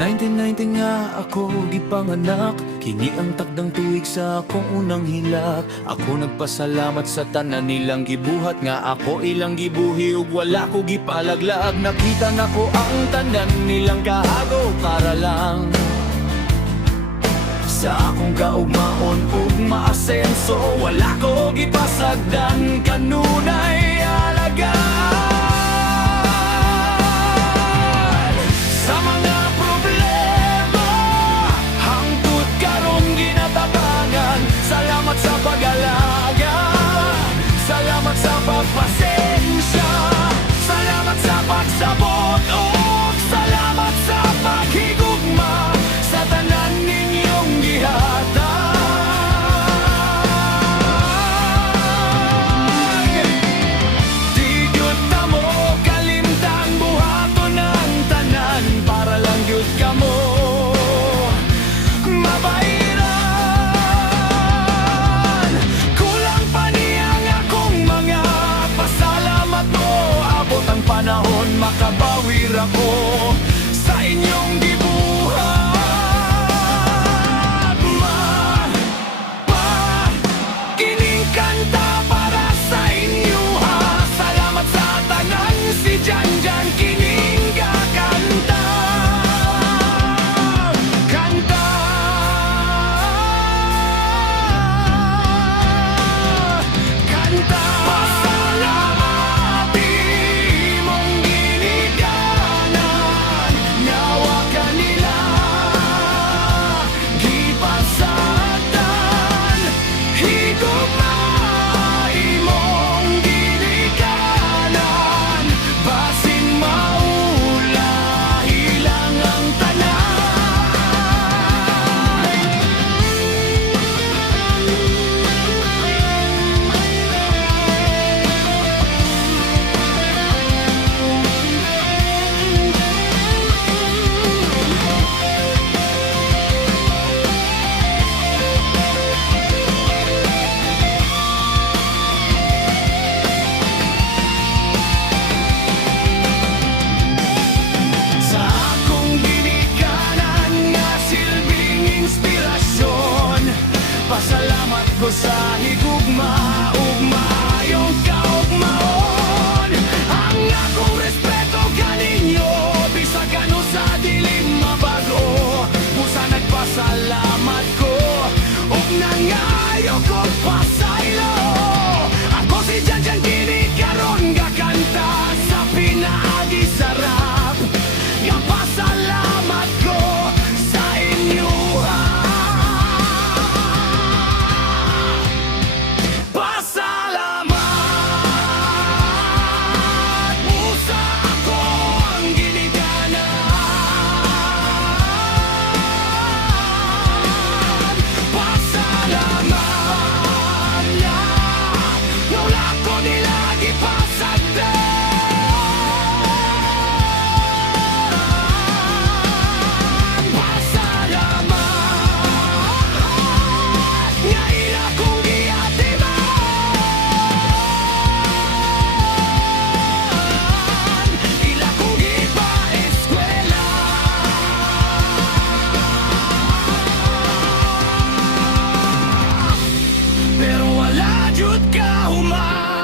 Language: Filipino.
1990 nga ako gipanganak, kini ang takdang tuig sa akong unang hilak. Ako nagpasalamat sa tanan nilang gibuhat, nga ako ilang gibuhi ug wala ko gipalaglag. Nakita na ko ang tanan nilang kahago para lang sa akong kaugmaon ug maasenso. Wala ko gipasagdan kanunay alagaan sa mga problema hangtod karon ginatabangan. Salamat sa pag-alaga, salamat sa pagpasensya, salamat sa pagsabot ug salamat sa paghigugma sa tanan ninyong gihatag. Di gyud ta mo kalimtang buhaton ang tanan para lang gyud kamo mabairan. Kulang pa niyang akong mga pasalamat mo. Abot ang panahon makabawir ako sa inyong gibuhat. Kining kanta para sa inyo ha. Salamat sa tanan, si Janjan kining kakanta. Kanta Kanta Pasalamat imong ginikanan, nawa kanila gipasagdan. Higugma imong ginikanan, basin maula ilang ang tanan. Sa akong ginikanan nga silbing inspirasyon, pasalamat ko sa higugma ug maayong kaugmaon. Ang akong respeto kaninyo, bisag ano sa dilim mabago. Busa nagpasalamat ko ug nangayo ko pasaylo. Ako si Janjan kini karon gakanta sa pinaagi sarap. Nga pasalamat ko sa inyo ha. Pasalamat mo sa ako ang ginikanan. Pasalamat na wala ko nila gipasagdan. Pasalamat nga ila kong giatiman, ila kong gipa-eskwela. Pero wala jud ka human